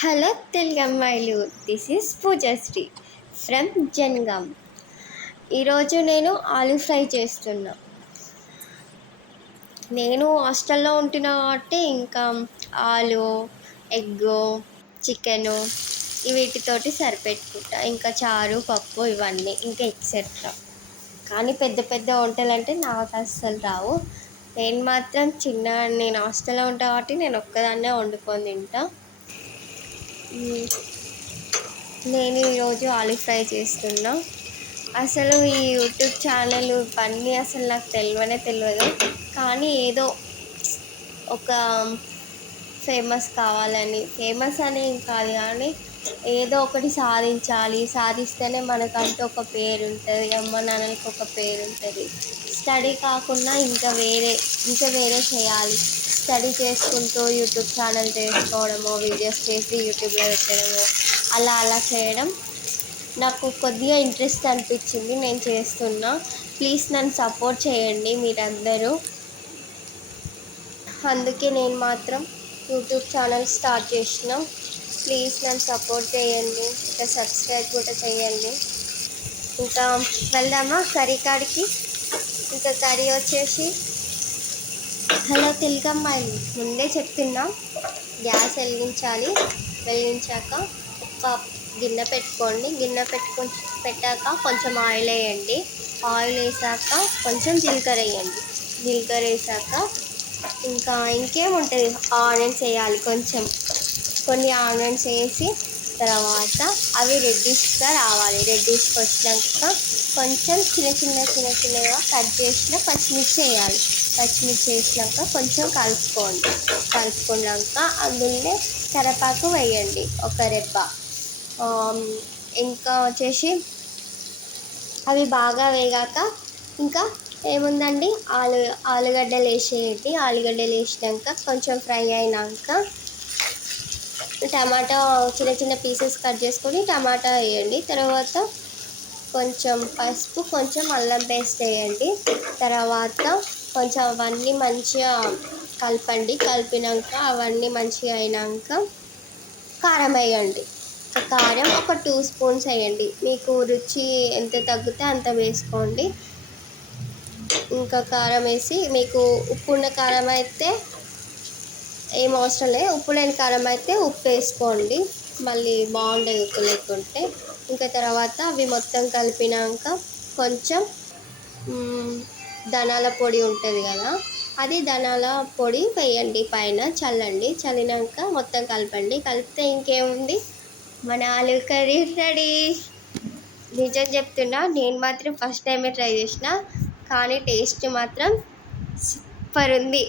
Hello Telugu అమ్మాయిలు, this is Poojasri from Jangaon. ఈరోజు నేను ఆలూ ఫ్రై చేస్తున్నా. నేను హాస్టల్లో ఉంటున్నా కాబట్టి ఇంకా ఆలు, ఎగ్గు, చికెను వీటితోటి సరిపెట్టుకుంటా. ఇంకా చారు, పప్పు ఇవన్నీ ఇంకా ఎక్సెట్రా. కానీ పెద్ద పెద్ద వంటలు అంటే నాకు అస్సలు రావు. నేను హాస్టల్లో ఉంటా కాబట్టి నేను ఒక్కదాన్నే వండుకొని తింటా. నేను ఈరోజు ఆలూ ఫ్రై చేస్తున్నా. అసలు ఈ యూట్యూబ్ ఛానల్ ఇవన్నీ అసలు నాకు తెలియదు. కానీ ఏదో ఒక ఫేమస్ అని ఏం కాదు, కానీ ఏదో ఒకటి సాధిస్తేనే మనకంటూ ఒక పేరు ఉంటుంది, అమ్మ నాన్నలకి ఒక పేరు ఉంటుంది. స్టడీ కాకుండా ఇంకా వేరే చేయాలి. స్టడీ చేసుకుంటూ యూట్యూబ్ ఛానల్ చేసుకోవడమో, వీడియోస్ చేసి యూట్యూబ్లో పెట్టడమో అలా చేయడం నాకు కొద్దిగా ఇంట్రెస్ట్ అనిపించింది. నేను చేస్తున్నా. ప్లీజ్ నన్ను సపోర్ట్ చేయండి మీరందరూ. అందుకే నేను మాత్రం యూట్యూబ్ ఛానల్ స్టార్ట్ చేసిన. ప్లీజ్ నన్ను సపోర్ట్ చేయండి, ఇంకా సబ్స్క్రైబ్ కూడా చేయండి. ఇంకా వెళ్దామా కర్రీ కాడికి. ఇంకా కర్రీ వచ్చేసి, హలో తెలుగు అమ్మాయిలు, ముందే చెప్తున్నా, గ్యాస్ వెలిగించాక ఒక గిన్నె పెట్టుకోండి. పెట్టాక కొంచెం ఆయిల్ వేయండి. ఆయిల్ వేసాక కొంచెం జీలకర్ర వేసాక ఇంకా ఇంకేముంటుంది, ఆనియన్స్ వేయాలి. కొన్ని ఆనియన్స్ వేసి తర్వాత అవి రెడ్డిష్గా రావాలి. రెడ్డిష్కి వచ్చినాక కొంచెం చిన్నగా కట్ చేసిన పచ్చిమిర్చి వేయాలి. పచ్చిమిర్చి వేసినాక కొంచెం కలుపుకున్నాక అందులోనే కరివేపాకు వేయండి, ఒక రెబ్బ. ఇంకా వచ్చేసి అవి బాగా వేగాక ఇంకా ఏముందండి, ఆలుగడ్డలు వేసేయండి. ఆలుగడ్డలు వేసినాక కొంచెం ఫ్రై అయినాక టమాటా చిన్న పీసెస్ కట్ చేసుకొని టమాటా వేయండి. తర్వాత కొంచెం పసుపు, కొంచెం అల్లం పేస్ట్ వేయండి. తర్వాత కొంచెం అవన్నీ మంచిగా కలిపినాక అవన్నీ మంచిగా అయినాక కారం వేయండి. కారం ఒక 2 స్పూన్స్ వేయండి. మీకు రుచి ఎంత తగ్గితే అంత వేసుకోండి. ఇంకా కారం వేసి, మీకు ఉప్పు ఉన్న కారం అయితే ఏం అవసరం లేదు, ఉప్పు లేని కారం అయితే ఉప్పు వేసుకోండి, మళ్ళీ బాగుండేది ఉప్పు లేకుంటే. ఇంకా తర్వాత అవి మొత్తం కలిపినాక కొంచెం ధనియాల పొడి ఉంటుంది కదా, అది ధనియాల పొడి వేయండి. పైన చల్లినాక మొత్తం కలిపితే ఇంకేముంది, మన ఆలూ కర్రీ రెడీ. నిజం చెప్తున్నా, నేను మాత్రం ఫస్ట్ టైమే ట్రై చేసిన, కానీ టేస్ట్ మాత్రం సూపర్ ఉంది.